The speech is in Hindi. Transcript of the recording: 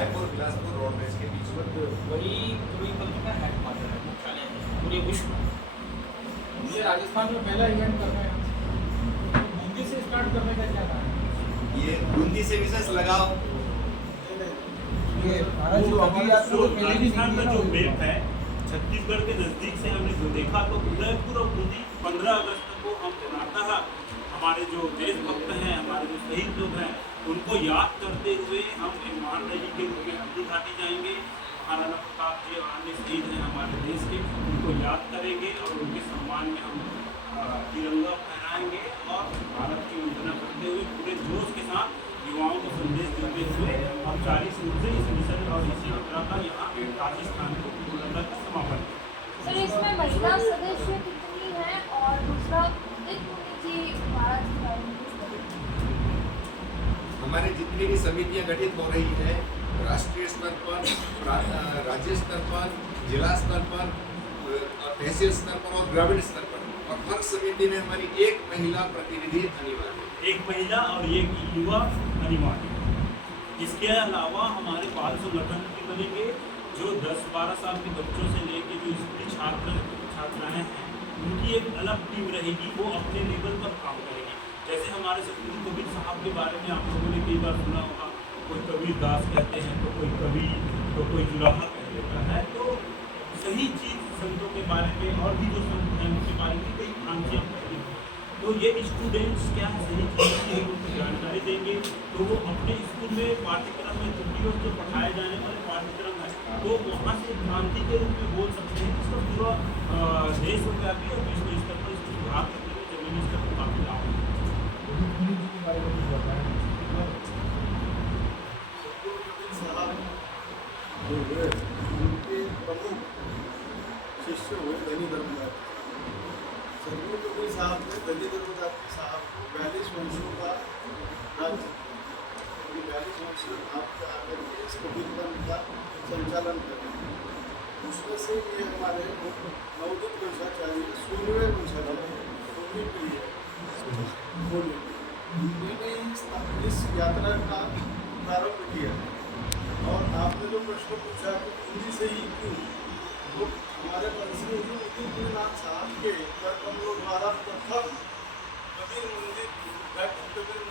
रायपुर बिलासपुर रोडवेज के बीच में। वही पूरी कंपनी का हेडक्वार्टर है, मुख्यालय है पूरे विश्व में। ये राजस्थान में पहला इवेंट कर रहे हैं, तो बूंदी से स्टार्ट करने का क्या कारण है? ये बूंदी से विशेष लगाओ। ये महाराज जी कभी आपको जो पहले भी राजस्थान का दिखी जो है मैप है छत्तीसगढ़ के नज़दीक से हमने जो देखा तो उदयपुर और बूंदी 15 अगस्त को हम नाता हमारे जो देशभक्त हैं, हमारे जो शहीद लोग हैं, उनको याद करते हुए हम एक महान रैली के रूप में हल्दी घाटी जाएंगे। महाराणा प्रताप जी और अन्य शहीद हैं हमारे देश के, उनको याद करेंगे और उनके सम्मान में हम तिरंगा फहराएंगे और भारत की वंदना करते हुए पूरे जोश के साथ युवाओं को संदेश देते हुए औपचारिक रूप से इस मिशन और इस यात्रा का यहाँ राजस्थान को पूर्णतः समापन। सर इसमें महिला सदस्य कितनी है और दूसरा उदित मुनि जी महाराज के बारे में कुछ बताइए। हमारे जितनी भी समितियां गठित हो रही है राष्ट्रीय स्तर पर, राज्य स्तर पर, जिला स्तर पर, तहसील स्तर पर और ग्रामीण स्तर पर, और हर समिति में हमारी एक महिला प्रतिनिधि अनिवार्य है। एक महिला और एक युवा अनिवार्य। इसके अलावा हमारे बाल संगठन भी बनेंगे जो 10-12 साल के बच्चों से लेकर जो स्कूली छात्राएं हैं उनकी एक अलग टीम रहेगी, वो अपने लेवल पर काम करेगी। जैसे हमारे सतगुरु कबीर साहब के बारे में आप लोगों ने कई बार सुना होगा, कोई कबीर दास कहते हैं तो कोई कवि तो कोई जुलाहा कह देता है। तो सही चीज़ संतों के बारे में और भी जो संत हैं उनके बारे में कई भ्रांतियाँ फैली। तो ये स्टूडेंट्स क्या है सही चीज़ की उनको जानकारी देंगे, तो वो अपने स्कूल में पाठ्यक्रम में छुट्टियों से पढ़ाए जाने वाले पाठ्यक्रम है तो वहाँ से क्रांति के रूप में बोल सकते हैं। इसका पूरा देशव्यापी और विश्व स्तर पर इसको सुधार करने में जमीनी स्तर पर काफ़ी लाभ है। उदित मुनि जी के बारे में कुछ बताएं। उनके प्रमुख शिष्य हुए धनी धर्मदास। सतगुरु कबीर साहब ने धनी धर्मदास साहब को 42 वंशों का राज्य 42 वंश आपके आकर के इस कबीरपंथ का संचालन करें। उसमें से ये हमारे नवोदित वंशाचार्य 16वें वंशाचार्य उन्होंने इस यात्रा का प्रारंभ किया। और आपने जो प्रश्न पूछा कि हिंदी से ही क्यों, तो हमारे पंचमी उदित मुनिनाथ साहब के कर कमलों द्वारा प्रथम कबीर मंदिर डॉक्टर कबीर